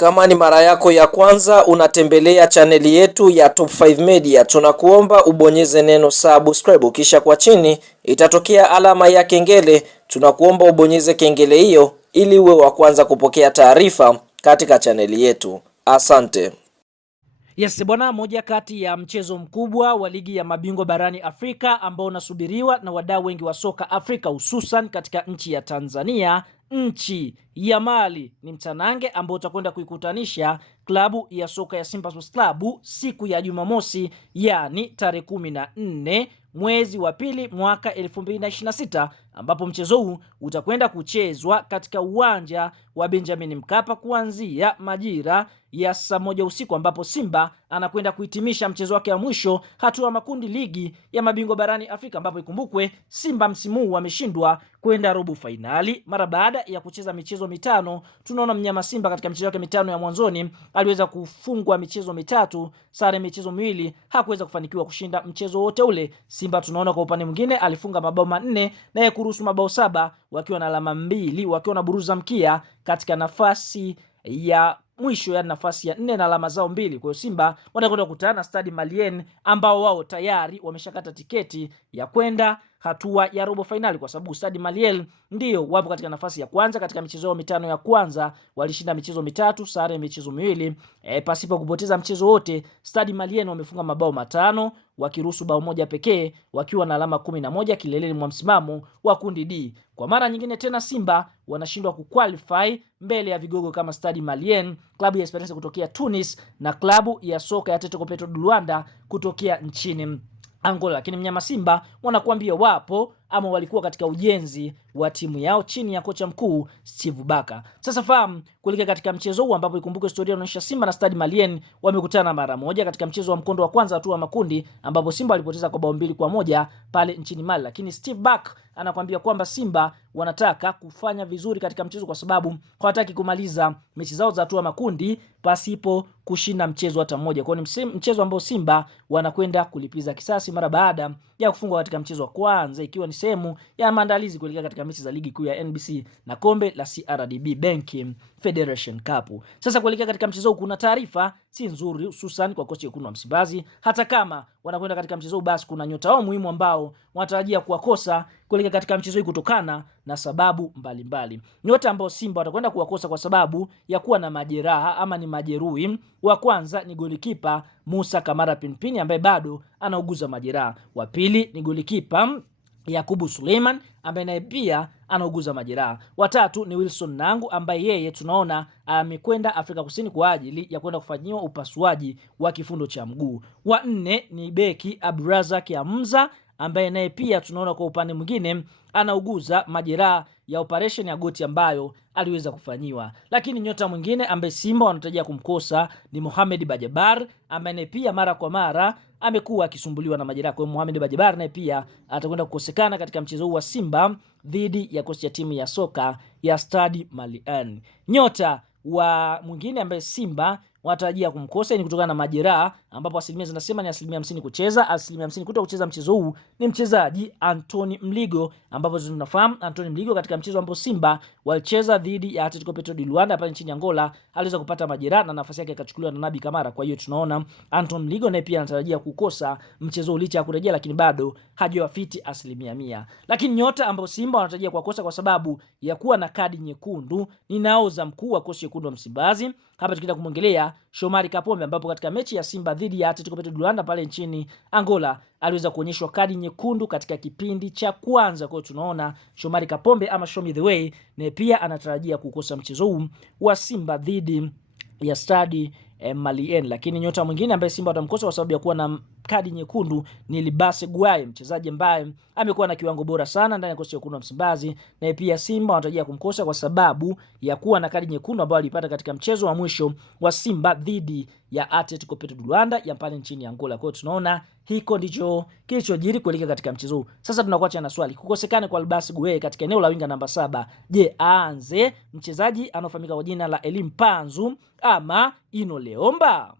Kama ni mara yako ya kwanza unatembelea chaneli yetu ya Top 5 Media, tunakuomba ubonyeze neno subscribe, kisha kwa chini itatokea alama ya kengele. Tunakuomba ubonyeze kengele hiyo ili uwe wa kwanza kupokea taarifa katika chaneli yetu. Asante. Yes bwana, moja kati ya mchezo mkubwa wa ligi ya mabingwa barani Afrika ambao unasubiriwa na wadau wengi wa soka Afrika, hususan katika nchi ya Tanzania, nchi ya Mali, ni mtanange ambao utakwenda kuikutanisha klabu ya soka ya Simba Sports Club siku ya Jumamosi, yani tarehe 14 mwezi wa pili mwaka 2026, ambapo mchezo huu utakwenda kuchezwa katika uwanja wa Benjamin Mkapa kuanzia majira ya saa 1 usiku, ambapo Simba anakwenda kuhitimisha mchezo wake wa mwisho hatua ya makundi ligi ya mabingwa barani Afrika, ambapo ikumbukwe Simba msimu huu wameshindwa kwenda robo finali mara baada ya kucheza michezo mitano. Tunaona mnyama Simba katika michezo yake mitano ya mwanzoni aliweza kufungwa michezo mitatu, sare michezo miwili, hakuweza kufanikiwa kushinda mchezo wote ule. Simba tunaona kwa upande mwingine alifunga mabao 4 na yeye kuruhusu mabao 7, wakiwa na alama 2, wakiwa na buruza mkia katika nafasi ya mwisho, ya nafasi ya 4 na alama zao 2. Kwa hiyo Simba wanakwenda kukutana na Stade Malien ambao wao tayari wameshakata tiketi ya kwenda hatua ya robo finali, kwa sababu Stade Malien ndio wapo katika nafasi ya kwanza. Katika michezo yao mitano ya kwanza walishinda michezo mitatu, sare michezo miwili, pasipo kupoteza mchezo wote. Stade Malien wamefunga mabao 5 wakiruhusu bao 1 pekee, wakiwa na alama 11 kileleni mwa msimamo wa kundi D. Kwa mara nyingine tena Simba wanashindwa kuqualify mbele ya vigogo kama Stade Malien, klabu ya Esperance kutokea Tunis na klabu ya soka ya Atletico Petro de Luanda kutokea nchini Angola. Lakini mnyama Simba wanakuambia wapo ama walikuwa katika ujenzi wa timu yao chini ya kocha mkuu Steve Barker. Sasa fahamu kuelekea katika mchezo huu, ambapo ikumbuke historia inaonyesha Simba na Stade Malien wamekutana mara moja katika mchezo wa mkondo wa kwanza hatua makundi, ambapo Simba walipoteza kwa bao 2-1 pale nchini Mali. Lakini Steve Barker anakuambia kwamba Simba wanataka kufanya vizuri katika mchezo kwa sababu hawataki kumaliza mechi zao za hatua makundi pasipo kushinda mchezo hata mmoja. Kwa ni mchezo ambao Simba wanakwenda kulipiza kisasi mara baada ya kufungwa katika mchezo wa kwanza, ikiwa ni sehemu ya maandalizi kuelekea katika mechi za ligi kuu ya NBC na kombe la CRDB Banking Federation Cup. Sasa kuelekea katika mchezo huu kuna taarifa si nzuri, hususan kwa kocha wekundu wa Msimbazi. Hata kama wanakwenda katika mchezo huu, basi kuna nyota wao muhimu ambao wanatarajia kuwakosa kuelekea katika mchezo huu kutokana na sababu mbalimbali. Nyota ambao Simba watakwenda kuwakosa kwa sababu ya kuwa na majeraha ama ni majeruhi. Wa kwanza ni golikipa Musa Kamara Pinpini ambaye bado anauguza majeraha. Wa pili ni golikipa Yakubu Suleiman ambaye naye pia anauguza majeraha. Watatu ni Wilson Nangu ambaye yeye tunaona amekwenda Afrika Kusini kwa ajili ya kwenda kufanyiwa upasuaji wa kifundo cha mguu. Wa nne ni beki Abdurazak Hamza ambaye naye pia tunaona kwa upande mwingine anauguza majeraha ya operation ya goti ambayo aliweza kufanyiwa. Lakini nyota mwingine ambaye Simba wanatarajia kumkosa ni Mohamed Bajabar ambaye naye pia mara kwa mara amekuwa akisumbuliwa na majeraha. Kwa Mohamed Bajabar naye pia atakwenda kukosekana katika mchezo huu wa Simba dhidi ya kocha ya timu ya soka ya Stade Malien. Nyota wa mwingine ambaye Simba wanatarajia kumkosa ni kutokana na majeraha, ambapo asilimia zinasema ni 50% kucheza, 50% kuto kucheza mchezo huu ni mchezaji Anthony Mligo, ambapo tunafahamu Anthony Mligo katika mchezo ambao Simba walicheza dhidi ya Atletico Petro de Luanda pale nchini Angola aliweza kupata majeraha na nafasi yake ikachukuliwa na Nabi Kamara. Kwa hiyo tunaona Anthony Mligo naye pia anatarajia kukosa mchezo licha ya kurejea, lakini bado hajawa fiti 100%. Lakini nyota ambao Simba wanatarajia kukosa kwa sababu ya kuwa na kadi nyekundu ni naoza mkuu wa kocha wekundu wa Msimbazi. Hapa tukienda kumwongelea Shomari Kapombe, ambapo katika mechi ya Simba dhidi ya Atletico Petro de Luanda pale nchini Angola aliweza kuonyeshwa kadi nyekundu katika kipindi cha kwanza. Kwa hiyo tunaona Shomari Kapombe ama Show Me The Way na pia anatarajia kukosa mchezo huu wa Simba dhidi ya Stade Malien. Lakini nyota mwingine ambaye Simba watamkosa kwa sababu ya kuwa na kadi nyekundu ni Libase Guaye, mchezaji ambaye amekuwa na kiwango bora sana ndani ya kocha wekundu wa Msimbazi, na pia Simba wanatarajia kumkosa kwa sababu ya kuwa na kadi nyekundu ambayo alipata katika mchezo wa mwisho wa Simba dhidi ya Atletico Petro de Luanda ya pale nchini Angola. Kwa hiyo tunaona hiko ndicho kilichojiri kuelekea katika mchezo huu. Sasa tunakuacha na swali, kukosekana kwa Libase Guaye katika eneo la winga namba 7, je, aanze mchezaji anaofahamika kwa jina la Elim Panzu ama Ino Leomba?